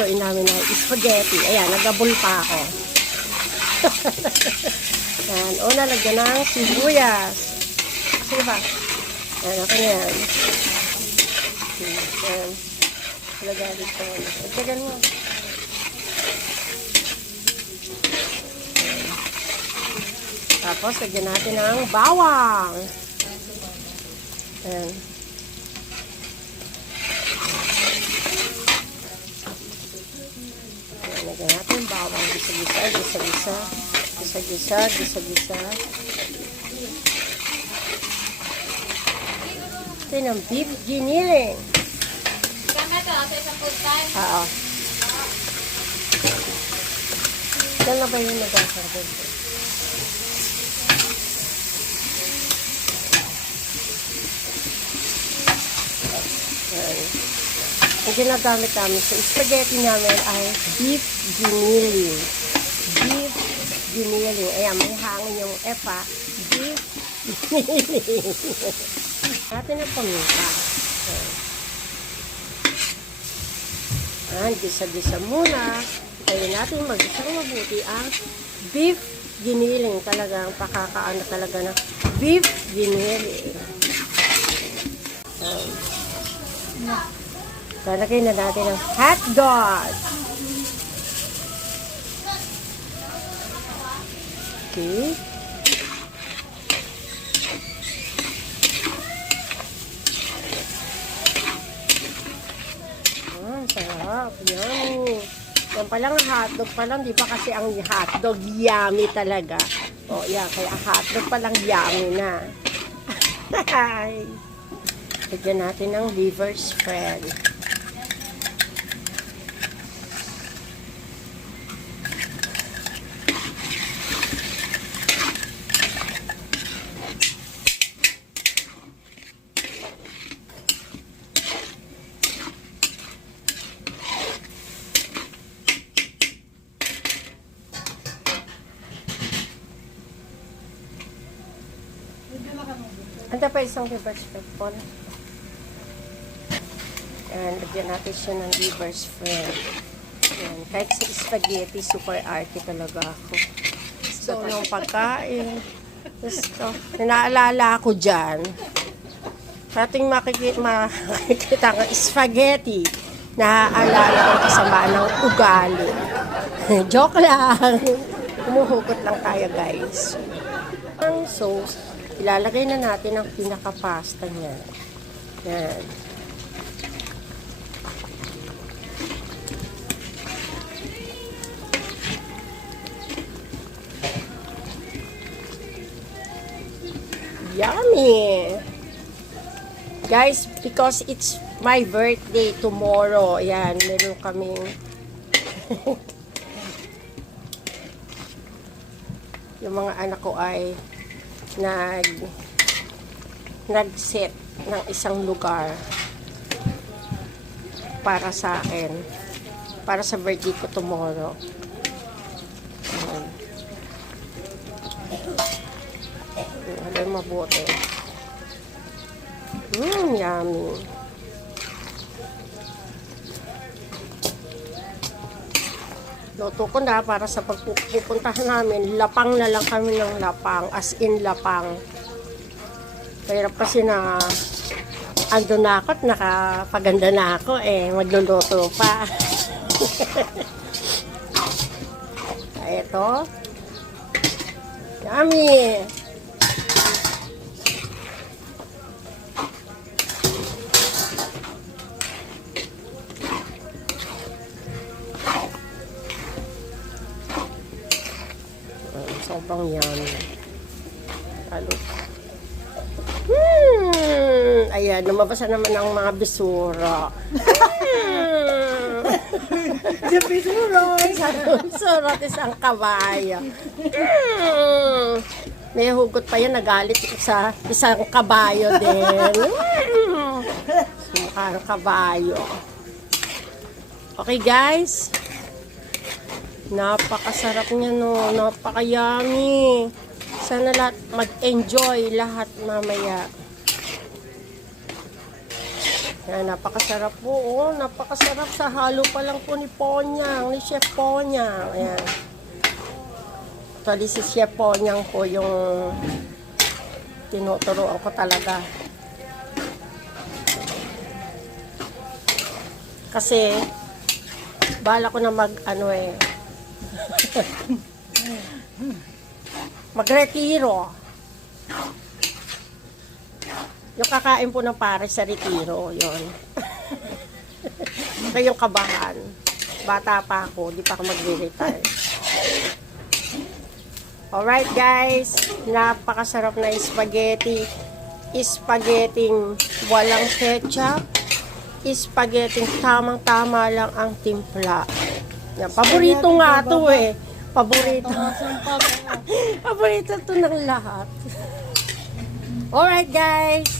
lutuin namin na spaghetti. Ayan, nagabol pa ako. Ayan, una, lagyan ng sibuyas. Sige ba? Ayan, ako na yan. Ayan. Lagyan dito. Lagyan mo. Tapos, lagyan natin ng bawang. Ayan. Ayan, lagyan natin yung bawang. Gisa-gisa, gisa-gisa. Gisa-gisa, gisa-gisa. Ito yung beef giniling. Kama to, sa isang food time. Oo. Saan na ba yung nag-asarabog? Ang ginagamit namin sa spaghetti namin ay beef giniling. Beef giniling. Ayan, may hangin yung F ha. Beef giniling. Natin ang paminta. Ayan, gisa-gisa muna. Kaya natin mag-isang mabuti ang beef giniling. Talagang pakakaano talaga ng beef giniling. Lalagay na natin ang hotdog. Okay. Sarap. Yummy. Yan palang hotdog pa lang. Di ba kasi ang hotdog yummy talaga. O yan. Kaya hotdog pa lang yummy na. Lagyan natin ng liver spread. Anta pa isang liver spread po. And lagyan natin siya ng liver spread. Ayan. Kahit sa spaghetti, super arty talaga ako. So, nung pagkain, gusto, naalala ako dyan, sa ating makikita ng spaghetti, naaalala ko kasamaan ng ugali. Joke lang. Umuhugot lang tayo, guys. Ang sauce, ilalagay na natin ang pinaka-pasta niya. Yan. Yummy! Guys, because it's my birthday tomorrow, ayan, meron kaming yung mga anak ko ay nag-set ng isang lugar para sa akin, para sa birthday ko tomorrow. Alam mabuti. Yummy. Luto ko na para sa pagpupuntahan namin. Lapang na lang kami ng lapang. As in lapang. Pero kasi na ando na ako at nakapaganda na ako magluluto pa. Ito. Yummy. Sobrang yummy. Halo. Ayan, lumabas na naman ang mga bisura. Yung bisura. Bisura, isang kabayo. May hugot pa yan, nagalit sa isang kabayo din. Mukha ng kabayo. Okay, guys. Napakasarap niya, no. Napaka-yummy. Sana lahat mag-enjoy lahat mamaya. Yan, napakasarap po. Oh, napakasarap sa halo pa lang po ni Ponyang, ni Chef Ponyang. Ayan. Actually, si Chef Ponyang po yung tinuturoan ko talaga. Kasi, bala ko na magretiro. Yung kakain po ng pare sa retiro, yon. Ito yung kabahan. Bata pa ako, di pa ako magre-retire. Alright guys, napakasarap na spaghetti. Spaghetting walang ketchup. Spaghetting tamang-tama lang ang timpla. Yan, paborito nga to eh. Paborito. Paborito to ng lahat. Alright guys.